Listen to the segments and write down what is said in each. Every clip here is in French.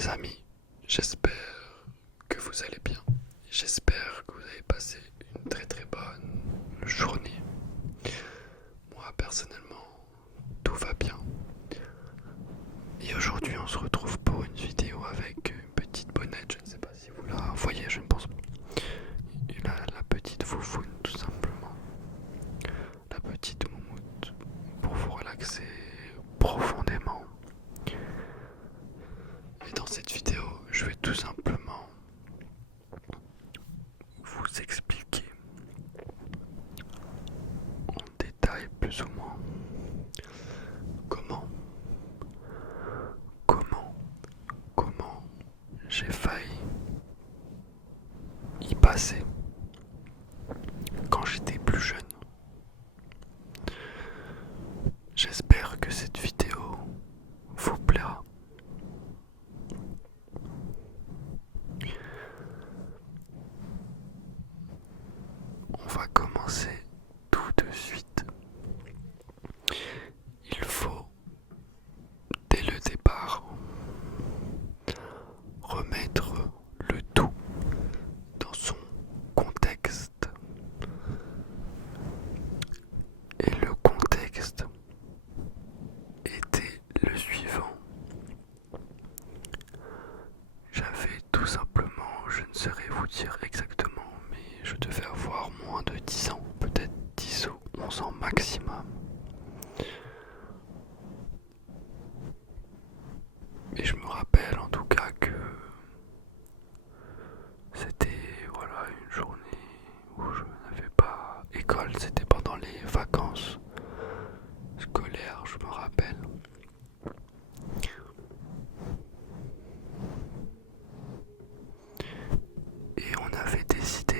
mes amis, j'espère que vous allez bien. J'espère que vous avez passé une très très bonne journée. Moi personnellement, tout va bien. Et aujourd'hui on se retrouve pour une vidéo avec une petite bonnette, je ne sais pas si vous la voyez, je ne pense pas. Et la petite foufoune tout simplement. La petite moumoute pour vous relaxer profondément. Et dans cette vidéo, je vais tout simplement vous expliquer en détail plus ou moins comment, comment, comment j'ai failli y passer quand j'étais plus jeune. J'espère que cette vidéo vous plaira. On va commencer tout de suite. Il faut, dès le départ, remettre le tout dans son contexte. Et le contexte était le suivant. J'avais tout simplement, je ne saurais vous dire exactement, mais je devais avoir moins de 10 ans, peut-être 10 ou 11 ans maximum. Et je me rappelle en tout cas que c'était voilà une journée où je n'avais pas école, c'était pendant les vacances scolaires, je me rappelle. Et on avait décidé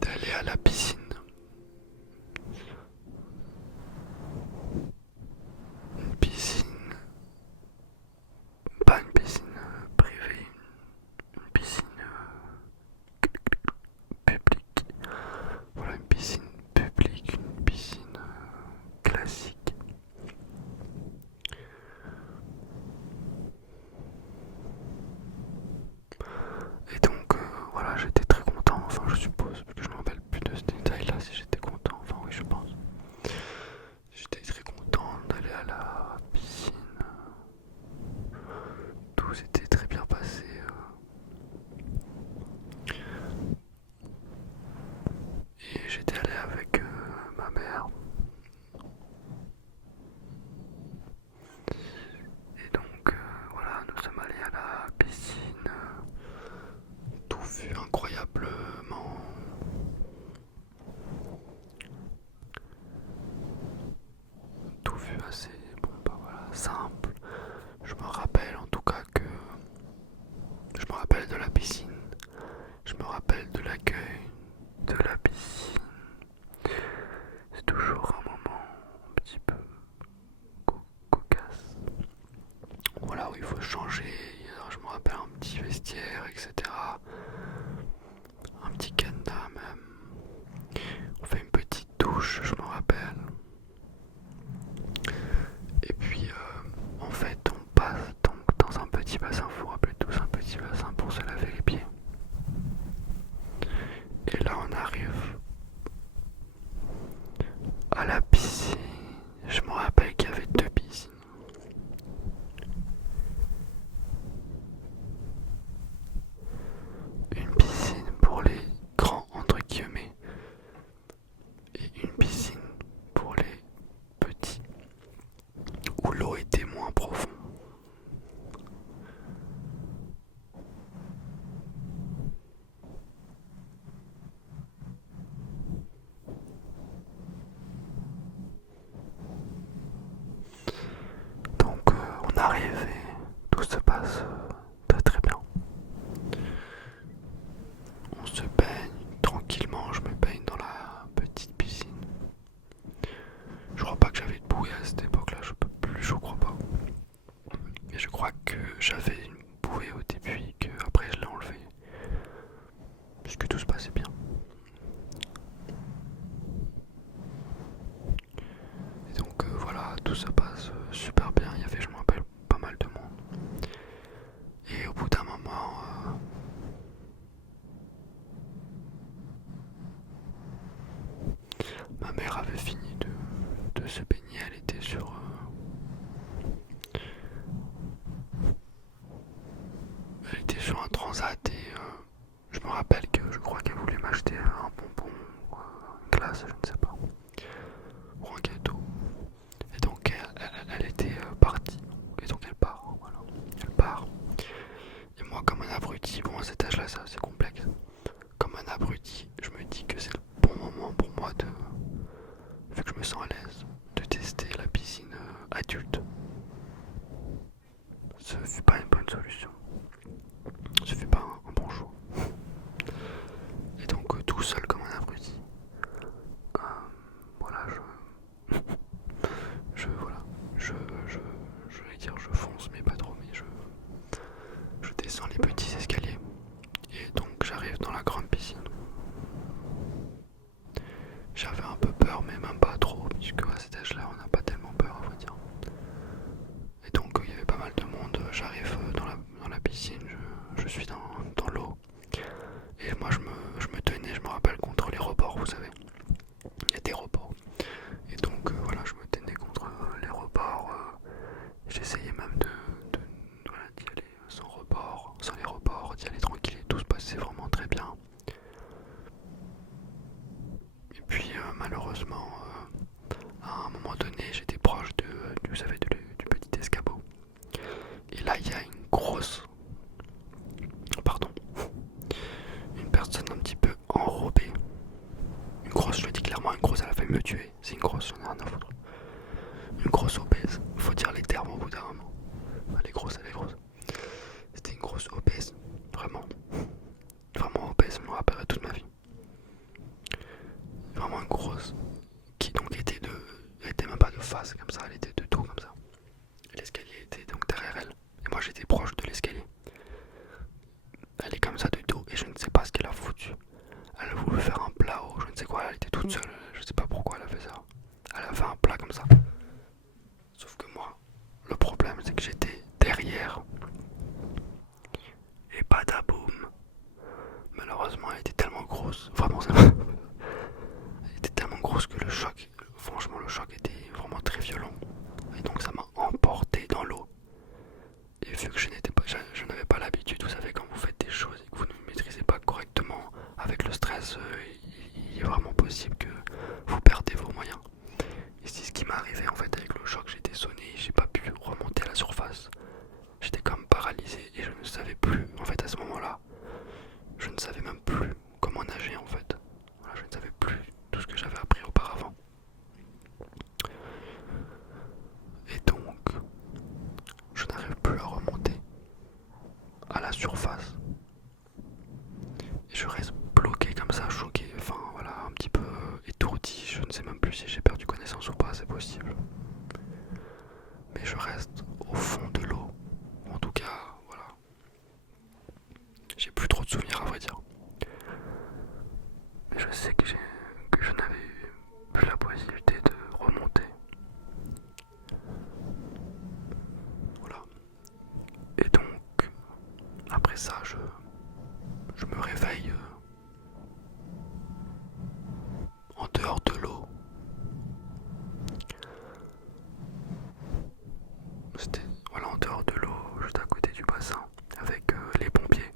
d'aller à la piscine. Une piscine, pas une piscine privée, une piscine publique. Voilà, une piscine publique, une piscine classique. Et donc, voilà, j'étais très content, enfin je suppose, parce que je me rappelle plus de ce détail-là, si j'étais content, enfin oui je pense. J'étais très content d'aller à la piscine, tout s'était très bien passé. Et j'étais allé avec ma mère. Et donc, voilà, nous sommes allés à la piscine. Tout fut incroyablement tout fut assez bon, bah voilà, simple. Je me rappelle en tout cas que je me rappelle de la piscine. Je me rappelle de l'accueil de la piscine. C'est toujours un moment un petit peu cocasse. Voilà où il faut changer. Alors, je me rappelle un petit vestiaire, etc. Un petit cadenas même. On fait une petite douche, je me rappelle. Et puis, en fait, on passe donc dans un petit bassin. Vous vous rappelez tous, un petit bassin pour se laver les pieds. Et là, on arrive à la piscine. Je me rappelle qu'il y avait deux piscines. Une piscine pour les grands entre guillemets et une piscine pour les petits où l'eau était moins profonde. ma mère avait fini de se baigner, elle était sur un transat et je me rappelle que je crois qu'elle voulait m'acheter un bonbon, une glace, je ne sais pas, ou un gâteau. Et donc elle était partie, et donc elle part, voilà, elle part. Et moi comme un abruti, bon à cet âge-là c'est assez complexe, comme un abruti, je me dis que c'est le bon moment pour moi vu que je me sens à l'aise, de tester la piscine adulte. Ce fut pas une bonne solution, ce fut pas un bon choix. Et donc tout seul comme un abruti, euh, voilà, voilà, je vais dire je fonce mais pas trop, mais je descends les petits escaliers et donc j'arrive dans la grande piscine. J'avais un peu peur mais même pas trop puisque à cet âge-là on n'a pas tellement peur à vrai dire. Et donc il y avait pas mal de monde, j'arrive dans la piscine, je suis dans l'eau et moi je me tenais, je me rappelle, contre les rebords, vous savez. Il y a des rebords. Et donc voilà, je me tenais contre les rebords. J'essayais même voilà, d'y aller sans rebord, sans les rebords, d'y aller tranquille et tout se passait vraiment très bien. Et puis malheureusement, à un moment donné, j'étais proche vous savez, du petit escabeau. Et là, il y a une personne un petit peu enrobée. Une grosse, je le dis clairement, une grosse, elle a failli me tuer. C'est une grosse, j'en ai rien à foutre. Une grosse obèse, faut dire les termes au bout d'un moment. Elle est grosse, elle est grosse. C'était une grosse obèse, vraiment. Vraiment obèse, je me rappellerai toute ma vie. Vraiment une grosse, qui donc elle était même pas de face comme ça, elle était de dos comme ça. Et l'escalier était donc derrière elle. Et moi j'étais proche de l'escalier. Elle est comme ça de dos et je ne sais pas ce qu'elle a foutu. Elle a voulu faire un plat ou je ne sais quoi, elle était toute seule, je ne sais pas pourquoi elle a fait ça. Elle a fait un plat comme ça. Sauf que moi, le problème c'est que j'étais derrière. Et badaboum. Malheureusement elle était tellement grosse, vraiment ça. Elle était tellement grosse que le choc, franchement le choc était vraiment très violent. Et donc ça m'a emporté dans l'eau. Et vu que je n'avais pas l'habitude, vous savez, quand vous faites des choses et que vous ne maîtrisez pas correctement, avec le stress, il est vraiment possible que vous perdez vos moyens. Et c'est ce qui m'est arrivé en fait avec le choc, j'étais sonné, j'ai pas pu remonter à la surface. J'étais comme paralysé et je ne savais plus, en fait à ce moment-là, je ne savais même plus comment nager en fait. Voilà, je ne savais plus tout ce que j'avais appris auparavant. Et donc, je n'arrive plus à remonter à la surface. Et je reste bloqué comme ça, choqué, enfin voilà, un petit peu étourdi. Je ne sais même plus si j'ai perdu connaissance ou pas, c'est possible. Mais je reste au fond de l'eau. En tout cas, voilà. J'ai plus trop de souvenirs à vrai dire. Mais je sais que je n'avais plus la possibilité de remonter. Voilà. Et donc, après ça, je me réveille en dehors de l'eau. C'était voilà, en dehors de l'eau, juste à côté du bassin, avec les pompiers.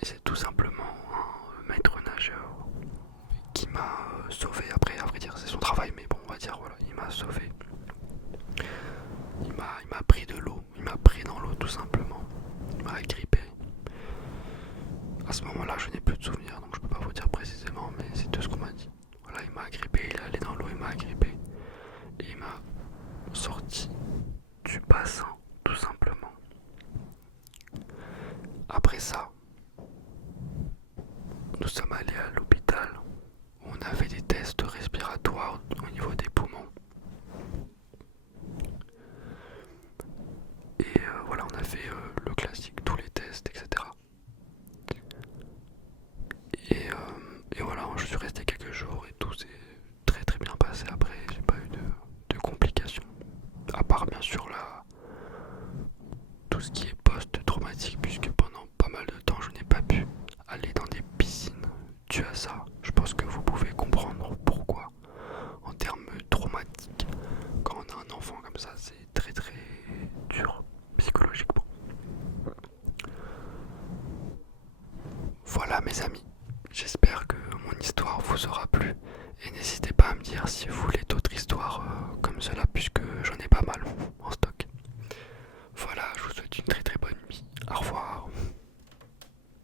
Et c'est tout simplement un maître nageur qui m'a sauvé. Après, à vrai dire, c'est son travail, mais bon, on va dire, voilà, il m'a sauvé. Il m'a pris de l'eau, il m'a pris dans l'eau tout simplement. Il m'a agrippé. À ce moment-là, je n'ai plus de souvenirs, donc je peux pas vous dire précisément, mais c'est tout ce qu'on m'a dit. Voilà, il m'a agrippé, il est allé dans l'eau, il m'a agrippé. Et il m'a sorti du bassin, tout simplement. Après ça, nous sommes allés à l'hôpital où on avait des tests respiratoires au niveau des poumons. Et voilà, on a fait le classique, tous les tests, etc. Et voilà, je suis resté quelques jours et tout s'est très très bien passé après, j'ai pas eu de complications. À part bien sûr tout ce qui est post-traumatique, puisque pendant pas mal de temps je n'ai pas pu aller dans des piscines dues à remerciez-vous